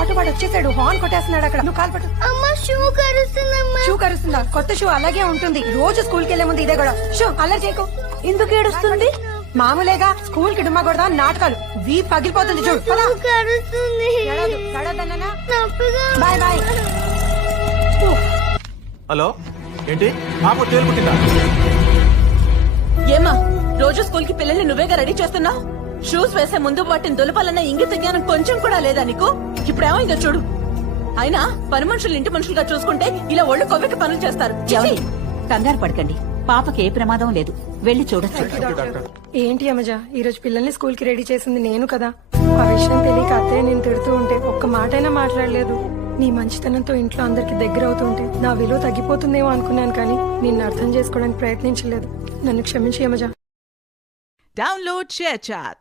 Auto వాడు వచ్చేసాడు, horn కొట్టేస్తున్నాడు అక్కడ. నువ్వు కాలు పట్టు. షూ కరుస్తుందా? కొత్త షూ అలాగే ఉంటుంది. రోజు స్కూల్ కి వెళ్లే ముందు ఇదే కూడా. షూ అల్లరి చేయకు. ఎందుకు ఏడుస్తుంది? మామూలేగా స్కూల్ కి డుమ్మా కొడదా నాటకాలు. వీ పగిలిపోతుంది చూడు. Bye bye. హలో, ఏంటి పాప తేలుకుంటుందా? ఏమా రోజు స్కూల్ కి పిల్లల్ని నువ్వేగా రెడీ చేస్తున్నావు? షూస్ వేసే ముందు వాటిని దులపాలన్న ఇంగిత జ్ఞానం కొంచెం కూడా లేదా నీకు? ఇప్పుడేమో ఇంకా చూడు. అయినా పని మనుషులు ఇంటి మనుషులుగా చూసుకుంటే ఇలా ఒళ్ళు కొవ్వెక్కి పనులు చేస్తారు. కంగారు పడకండి, పాపకి ఏ ప్రమాదం లేదు, వెళ్లి చూడొచ్చు. ఏంటి అమ్మజ, ఈ రోజు పిల్లల్ని స్కూల్ కి రెడీ చేసింది నేను కదా. ఆ విషయం తెలియక అత్తయ్య నేను తిడుతూ ఉంటే ఒక్క మాటైనా మాట్లాడలేదు. నీ మంచితనంతో ఇంట్లో అందరికి దగ్గర అవుతుంటే నా విలువ తగ్గిపోతుందేమో అనుకున్నాను, కానీ నిన్ను అర్థం చేసుకోవడానికి ప్రయత్నించలేదు. నన్ను క్షమించి అమ్మజ. Download ShareChat.